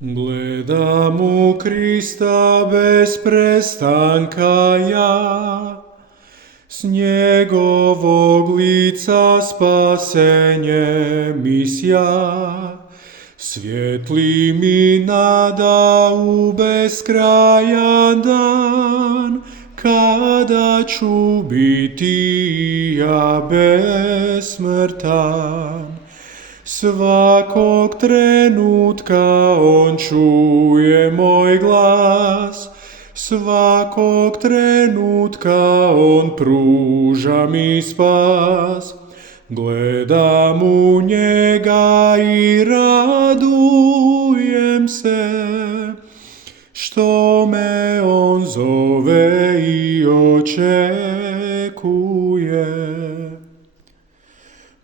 Gledam u Krista bez prestanka ja, s njegovog lica spasenje mi sja. Svijetli mi nada u beskrajan dan, kada ću biti ja besmrtan. Svakog trenutka on čuje moj glas, svakog trenutka on pruža mi spas. Gledam u njega i radujem se, što me on zove i očekuje.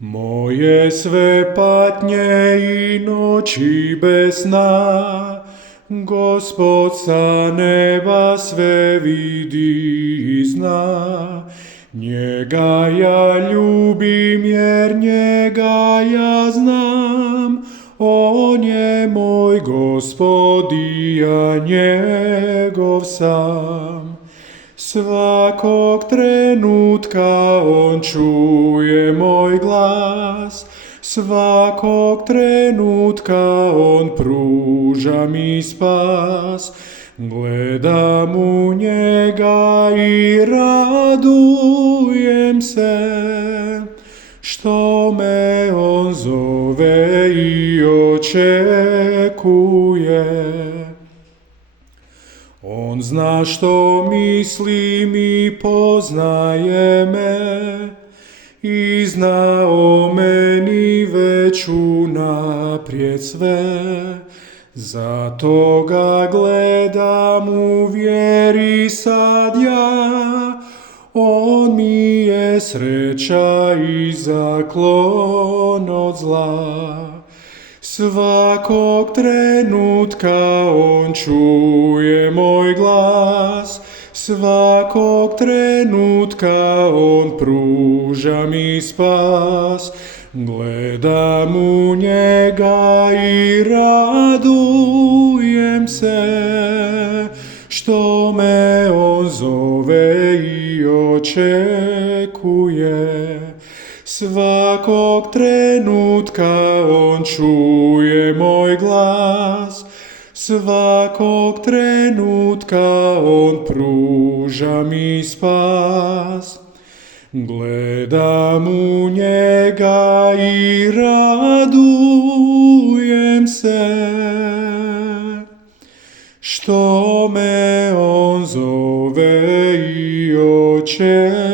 Moje sve patnje i noći bez sna, Gospod sa neba sve vidi i zna. Njega ja ljubim jer njega ja znam, on je moj Gospod i ja njegov sam. Svakog trenutka on čuje moj glas, svakog trenutka on pruža mi spas. Gledam u njega i radujem se, što me on zove i očekuje. On zna što mislim i poznaje me, i zna o meni već unaprijed sve. Zato ga gledam u vjeri sad ja, on mi je sreća i zaklon od zla. Svakog trenutka on čuje moj glas, svakog trenutka on pruža mi spas. Gledam u njega i radujem se, što me on zove i očekuje. Svakog trenutka on čuje moj glas, svakog trenutka on pruža mi spas. Gledam u njega i radujem se, što me on zove i očekuje.